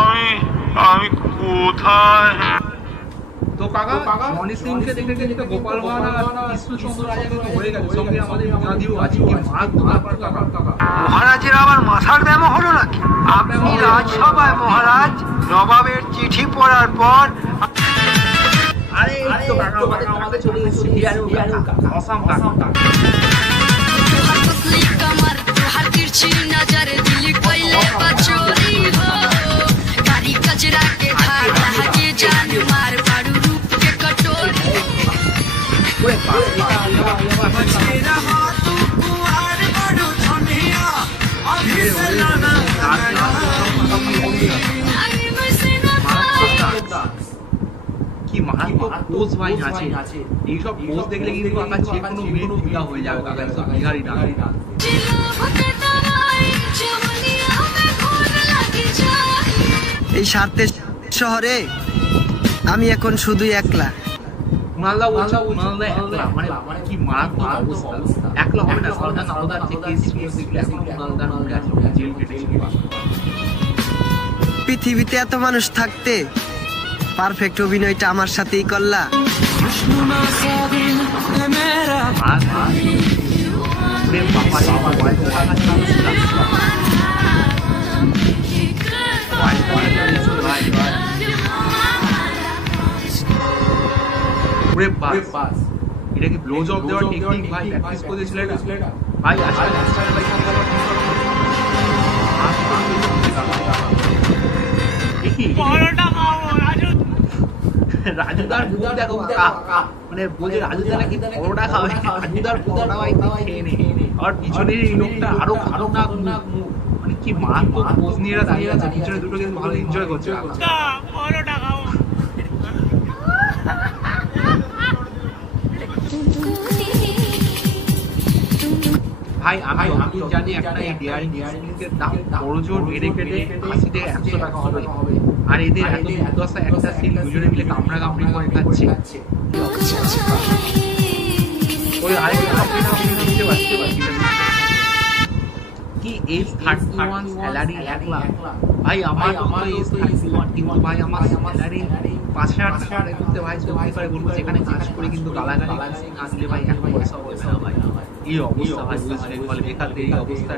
আমি আমি কোথায়? তো কাকা মনি সিংকে দেখতে দেখতে গোপাল ভাঁড় আর কৃষ্ণচন্দ্র রাজা কিন্তু হয়ে গেল, সঙ্গে আমাদের মহাদিও আছে। কি মারাত্মক ব্যাপার কাকা। মহারাজের আবার মাথার ব্যায়াম হলো নাকি? আপনি রাজসভায় মহারাজ নবাবের চিঠি পড়ার পর আরে এই তো কাকা আমাদের চলে এসেছে হিয়ারু কাকা, অসাম কাকা। কি মারাত্মক পোজ ভাই আছে, এইসব পোজ দেখলে কিন্তু কাকা যে কোনো মেয়ে ফিদা হয়ে যাবে কাকা, সব বিহারি না। এই স্বার্থের শহরে আমি এখন শুধু একলা। কুণালদা বলছে কুণালদা একলা, মানে কি মারাত্মক অবস্থা। একলা হবে না, সরকার নালদার থেকে দেখলে এখন কুণালদা নামে আছে, জেল কেটেছিল। পৃথিবীতে এত মানুষ থাকতে পারফেক্ট অভিনয়টা আমার সাথেই করলা। এটা কি ব্লো জব দেওয়ার টেকনিক ভাই? প্র্যাকটিস করেছিল এটা ভাই। রাজুদার মুখ দেখো কাকা, মানে বলছে রাজুদা নাকি পরোটা খাবে, রাজুদার পরোটা ভাই খেয়ে নে। আর পিছনের এই লোকটা আরো খতরনাক মুখ, মানে কি মারাত্মক পোজ নিয়ে এরা দাঁড়িয়ে আছে, পিছনে দুটো কিন্তু ভালো এনজয় করছে। পরোটা খাও। ভাই আমি জানি একটা ডিয়ারিং স্কিলের দাম বড়জোর বেড়ে কেটে 80 থেকে 100 টাকা হবে, আর এদের এত দুর্দশা একটা সিন দুজনে মিলে কামড়া কামড়ি করে খাচ্ছে। ওই আরেকটা বুঝতে পারছি কি এজ 31 স্যালারি 1 লাখ। ভাই আমার এজ 31, কিন্তু ভাই আমার স্যালারি 5,000 টাকা করতে ভাই চলতে পারে বলবো, যেখানে কাজ করে কিন্তু গালাগালি না দিলে ভাই 1 পয়সা হবে না ভাই। এই অবস্থা ভাই, বুঝতে পারলে বেকারদের এই অবস্থা।